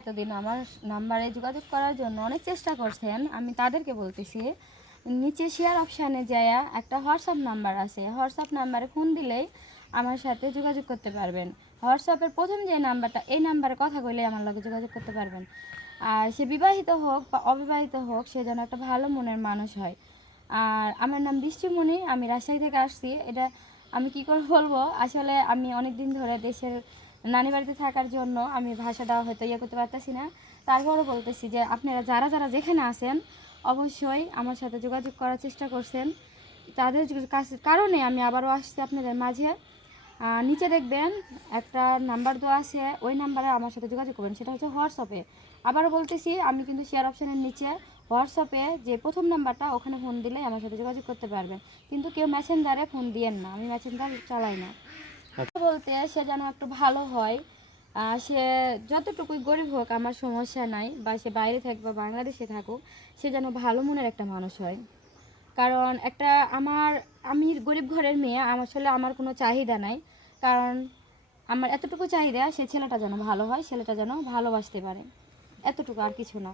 এতদিন আমার নাম্বারে যোগাযোগ করার জন্য অনেক চেষ্টা করছেন, আমি তাদেরকে বলতেছি, নিচে শেয়ার অপশানে যায় একটা হোয়াটসঅ্যাপ নাম্বার আছে হোয়াটসঅ্যাপ নাম্বারে ফোন দিলেই আমার সাথে যোগাযোগ করতে পারবেন। হোয়াটসঅ্যাপের প্রথম যে নাম্বারটা এই নাম্বারে কথা কইলেই আমার লগে যোগাযোগ করতে পারবেন। আর সে বিবাহিত হোক বা অবিবাহিত হোক, সে যেন একটা ভালো মনের মানুষ হয়। আর আমার নাম বৃষ্টিমণি আমি রাজশাহী থেকে আসছি, এটা আমি কি করে বলব? আসলে আমি অনেক দিন ধরে দেশের নানি বাড়িতে থাকার জন্য আমি ভাষাটা হয়তো ইয়ে করতে পারতেছি না। তারপরও বলতেছি যে আপনারা যারা যারা যেখানে আছেন, অবশ্যই আমার সাথে যোগাযোগ করার চেষ্টা করছেন। তাদের কারণে আমি আবারও আসছি আপনাদের মাঝে। নিচে দেখবেন একটা নাম্বার দেওয়া আছে, ওই নাম্বারে আমার সাথে যোগাযোগ করবেন। সেটা হচ্ছে হোয়াটসঅ্যাপে। আবারও বলতেছি, আমি কিন্তু শেয়ার অপশানের নিচে হোয়াটসঅ্যাপে যে প্রথম নাম্বারটা ওখানে ফোন দিলে আমার সাথে যোগাযোগ করতে পারবেন কিন্তু কেউ মেসেঞ্জারে ফোন দিয়েন না আমি মেসেঞ্জার চালাই না। বলতে সে যেন একটু ভালো হয় সে যতটুকুই গরিব হোক আমার সমস্যা নাই বা সে বাইরে থাকুক বা বাংলাদেশে থাকুক সে যেন ভালো মনের একটা মানুষ হয়। কারণ একটা আমার আমি গরিব ঘরের মেয়ে আমার আসলে আমার কোনো চাহিদা নাই। কারণ আমার এতটুকু চাহিদা সে ছেলেটা যেন ভালো হয় ছেলেটা যেন ভালোবাসতে পারে। এতটুকু আর কিছু না।